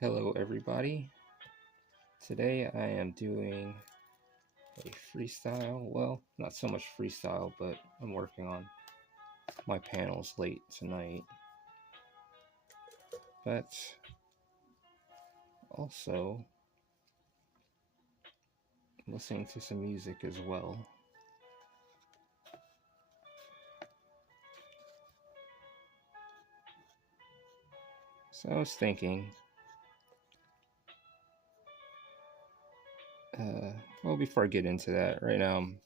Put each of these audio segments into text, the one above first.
Hello, everybody. Today I am doing a freestyle. Well, not so much freestyle, but I'm working on my panels late tonight. But also listening to some music as well. So I was thinking, well, before I get into that, right now I'm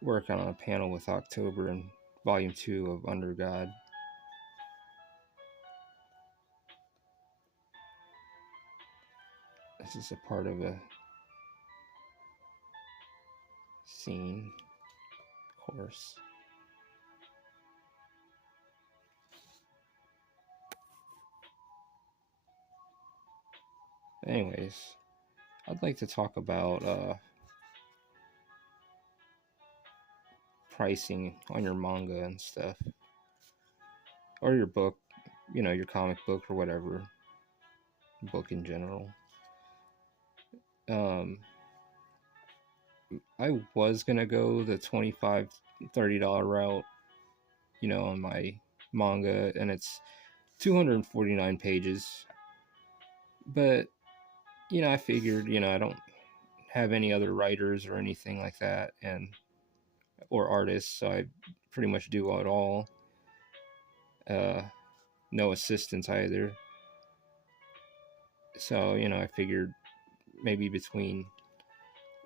working on a panel with October and Volume 2 of Under God. This is a part of a scene course. Anyways, I'd like to talk about pricing on your manga and stuff, or your book, your comic book or whatever book in general. Um, I was gonna go the $25-$30 route, on my manga, and it's 249 pages. But I figured, I don't have any other writers or anything like that, and or artists, so I pretty much do it all. Uh, no assistants either. So I figured maybe between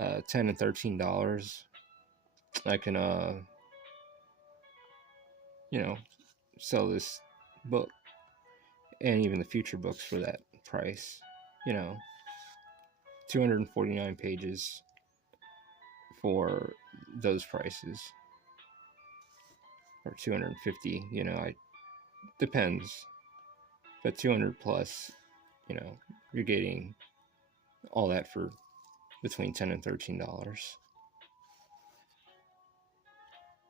$10 and $13, I can you know sell this book and even the future books for that price. You know, 249 pages for those prices, or 250. I depends, but 200 plus. You're getting all that for between $10 and $13.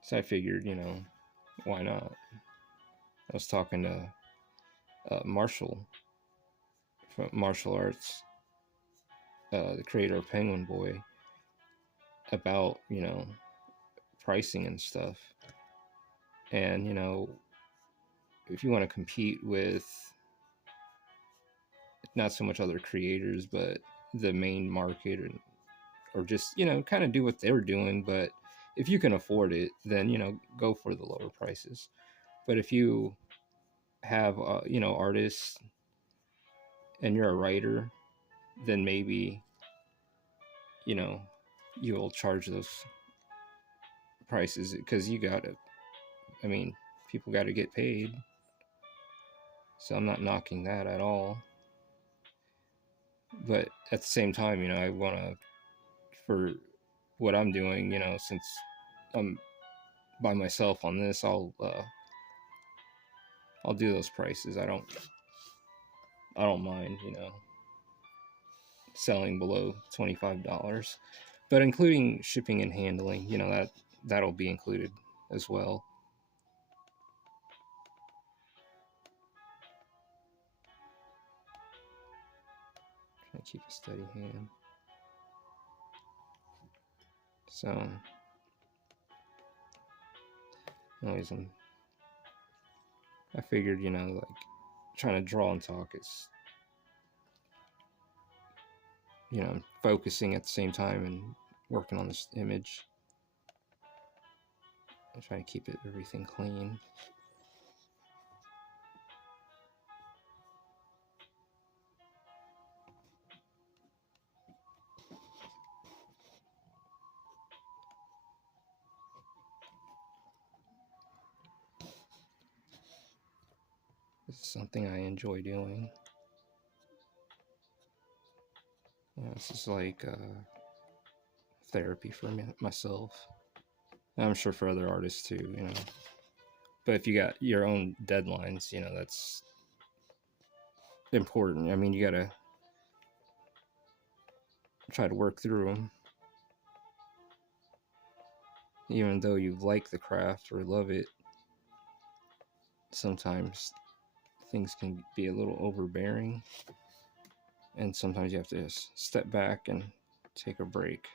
So I figured, why not? I was talking to Marshall from Martial Arts, the creator of Penguin Boy, about pricing and stuff. And if you want to compete with not so much other creators, but the main market, or just kind of do what they're doing, but if you can afford it, then go for the lower prices. But if you have artists and you're a writer, then maybe you'll charge those prices, because people got to get paid. So I'm not knocking that at all. But at the same time, I want to, for what I'm doing, since I'm by myself on this, I'll do those prices. I don't mind, selling below $25, but including shipping and handling, that'll be included as well. Trying to keep a steady hand. So, anyways, I figured, like, trying to draw and talk is, focusing at the same time and working on this image. I'm trying to keep everything clean. This is something I enjoy doing. This is like therapy for myself. And I'm sure for other artists too, But if you got your own deadlines, that's important. You gotta try to work through them. Even though you like the craft or love it, sometimes things can be a little overbearing. and sometimes you have to just step back and take a break.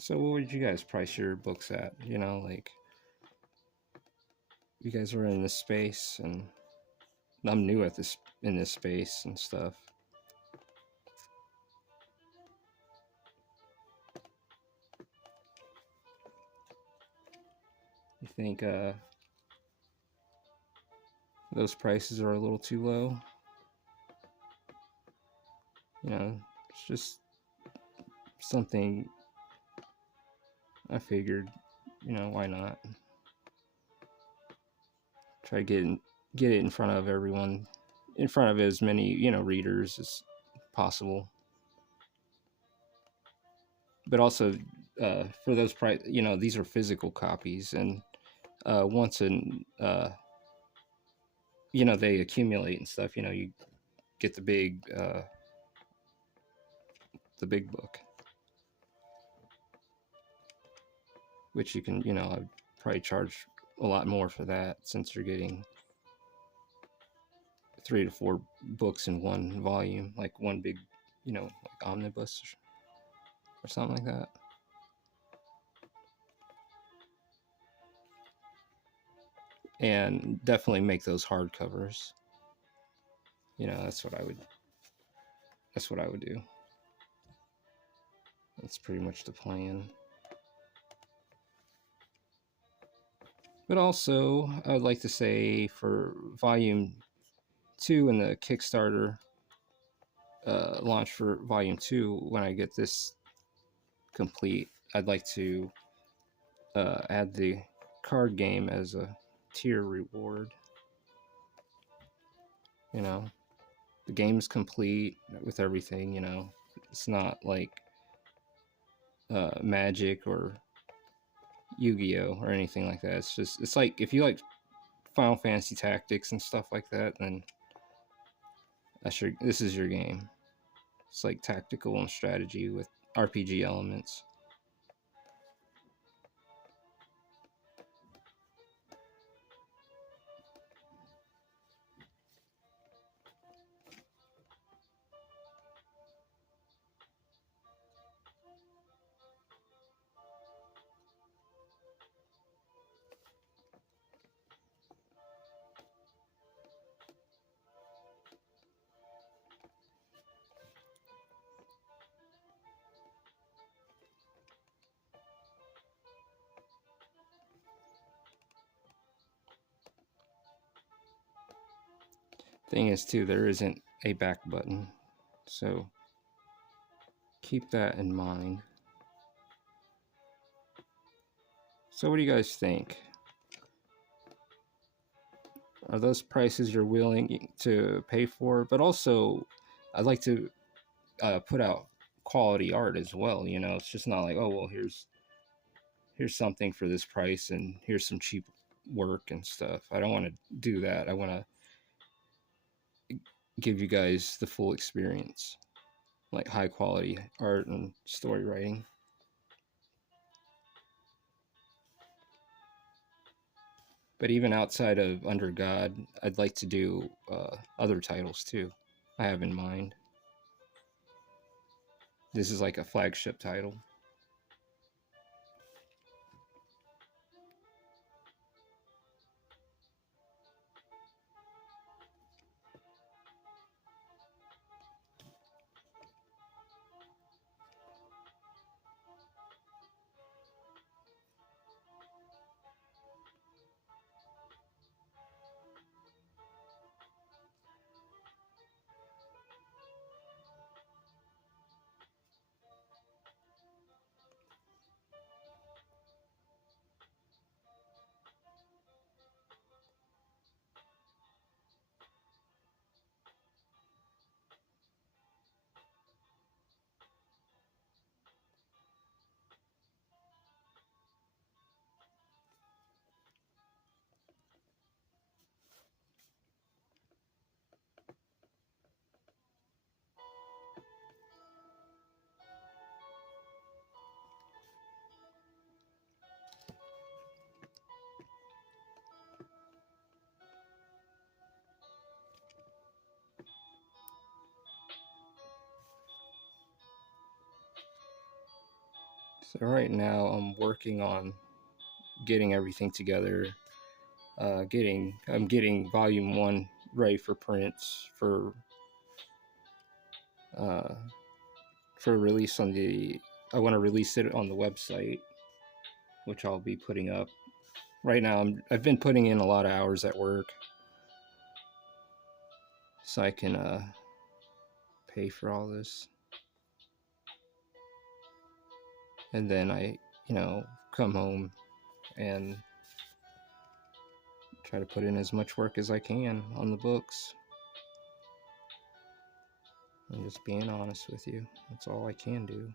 So, what would you guys price your books at? You know, like you guys are in this space, and I'm new at this in this space and stuff. You think those prices are a little too low? You know, it's just something I figured. You know, why not? Try to get it in front of everyone, in front of as many readers as possible. But also, for those price, these are physical copies, and once in they accumulate and stuff. You get the big book, which you can I'd probably charge a lot more for that, since you're getting 3 to 4 books in one volume, like one big like omnibus or something like that. And definitely make those hardcovers. That's what I would. That's what I would do. That's pretty much the plan. But also, I'd like to say for Volume 2 and the Kickstarter launch for Volume 2, when I get this complete, I'd like to add the card game as a tier reward. The game's complete with everything. It's not like Magic or Yu-Gi-Oh or anything like that. It's like if you like Final Fantasy Tactics and stuff like that, then this is your game. It's like tactical and strategy with RPG elements. Thing is, too, there isn't a back button, so keep that in mind. So, what do you guys think? Are those prices you're willing to pay for? But also, I'd like to put out quality art as well. It's just not like, oh well, here's something for this price, and here's some cheap work and stuff. I don't want to do that. I want to give you guys the full experience, like high quality art and story writing. But even outside of Under God, I'd like to do other titles too. I have in mind. This is like a flagship title. So right now I'm working on getting everything together. I'm getting volume one ready for prints uh, for release on the. I want to release it on the website, which I'll be putting up. Right now, I've been putting in a lot of hours at work, so I can pay for all this, and then I, come home and try to put in as much work as I can on the books. I'm just being honest with you. That's all I can do.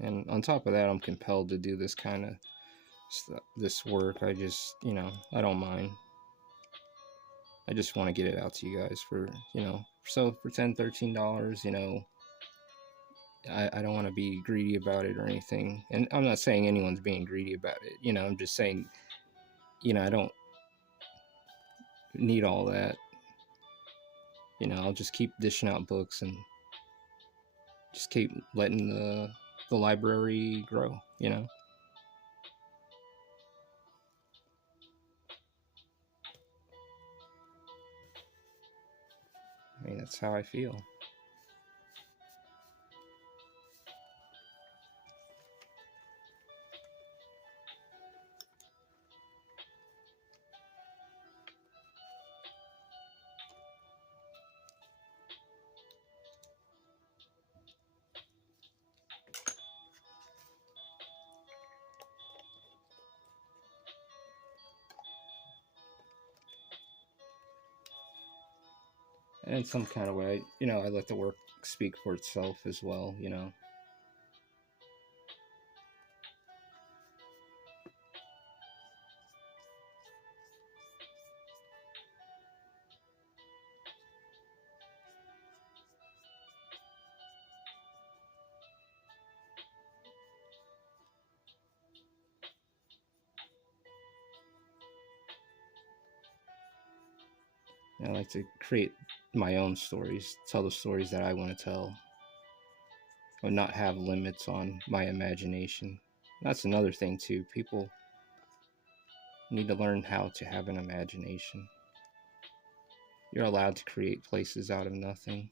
And on top of that, I'm compelled to do this kind of this work. I just, I don't mind. I just want to get it out to you guys for, so for $10, $13, I don't want to be greedy about it or anything. And I'm not saying anyone's being greedy about it. I'm just saying, I don't need all that. I'll just keep dishing out books and just keep letting the library grow. I mean, that's how I feel. And in some kind of way, I let the work speak for itself as well. I like to create my own stories, tell the stories that I want to tell, or not have limits on my imagination. That's another thing, too. People need to learn how to have an imagination. You're allowed to create places out of nothing.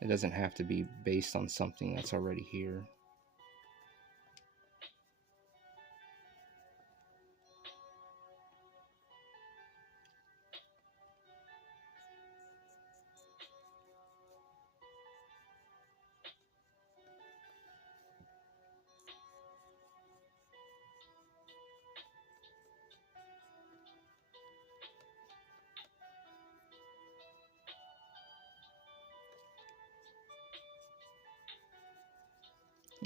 It doesn't have to be based on something that's already here.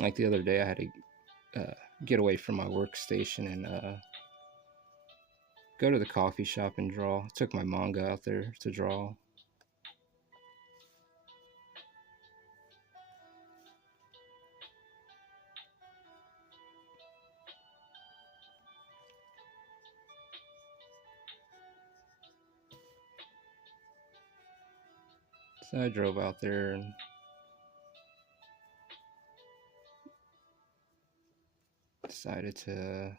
Like the other day, I had to get away from my workstation and go to the coffee shop and draw. Took my manga out there to draw. So I drove out there and decided to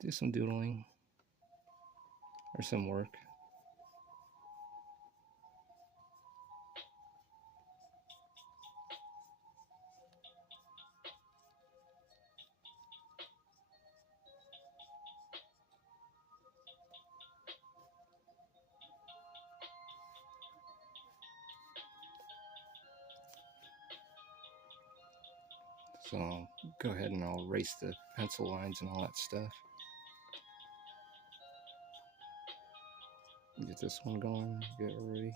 do some doodling or some work. So I'll go ahead and I'll erase the pencil lines and all that stuff. Get this one going, get it ready.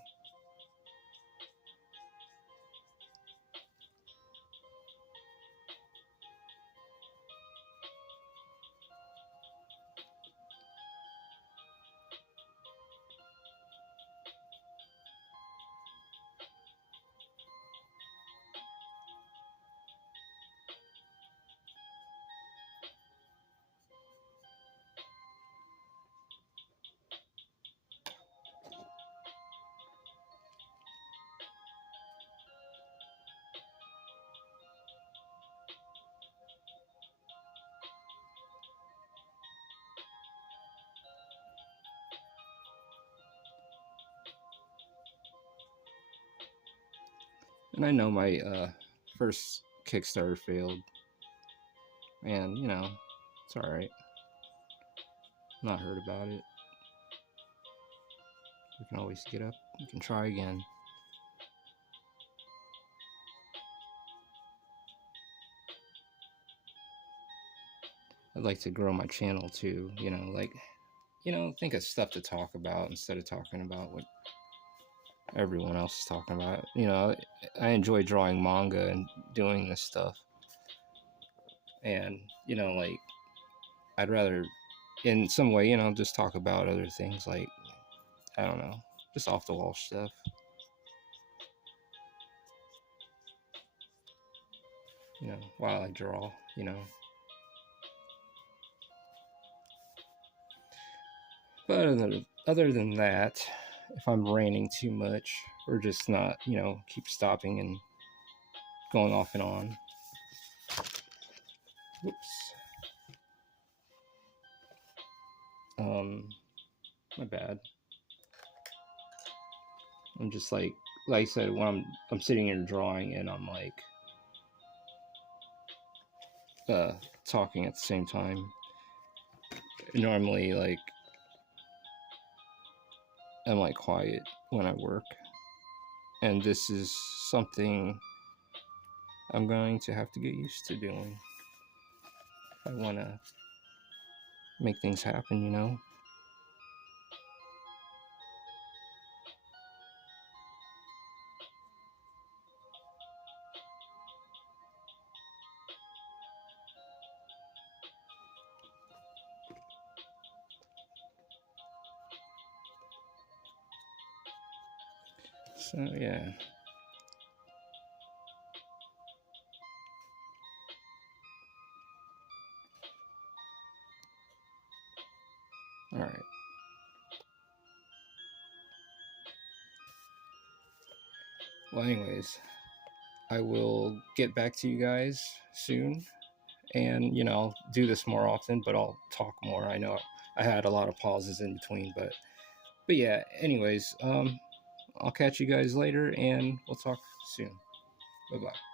And I know my first Kickstarter failed, and it's all right. Not hurt about it. You can always get up. You can try again. I'd like to grow my channel too. Think of stuff to talk about instead of talking about what everyone else is talking about. I enjoy drawing manga and doing this stuff, and I'd rather, in some way, just talk about other things, like, I don't know, just off the wall stuff. While I draw. But other than that, if I'm raining too much or just not, keep stopping and going off and on. Whoops. My bad. I'm just like I said, when I'm sitting here drawing and I'm like talking at the same time. Normally, like, I'm like quiet when I work, and this is something I'm going to have to get used to doing if I want to make things happen. So yeah. All right. Well, anyways, I will get back to you guys soon, and I'll do this more often, but I'll talk more. I know I had a lot of pauses in between, but yeah. Anyways, I'll catch you guys later, and we'll talk soon. Bye bye.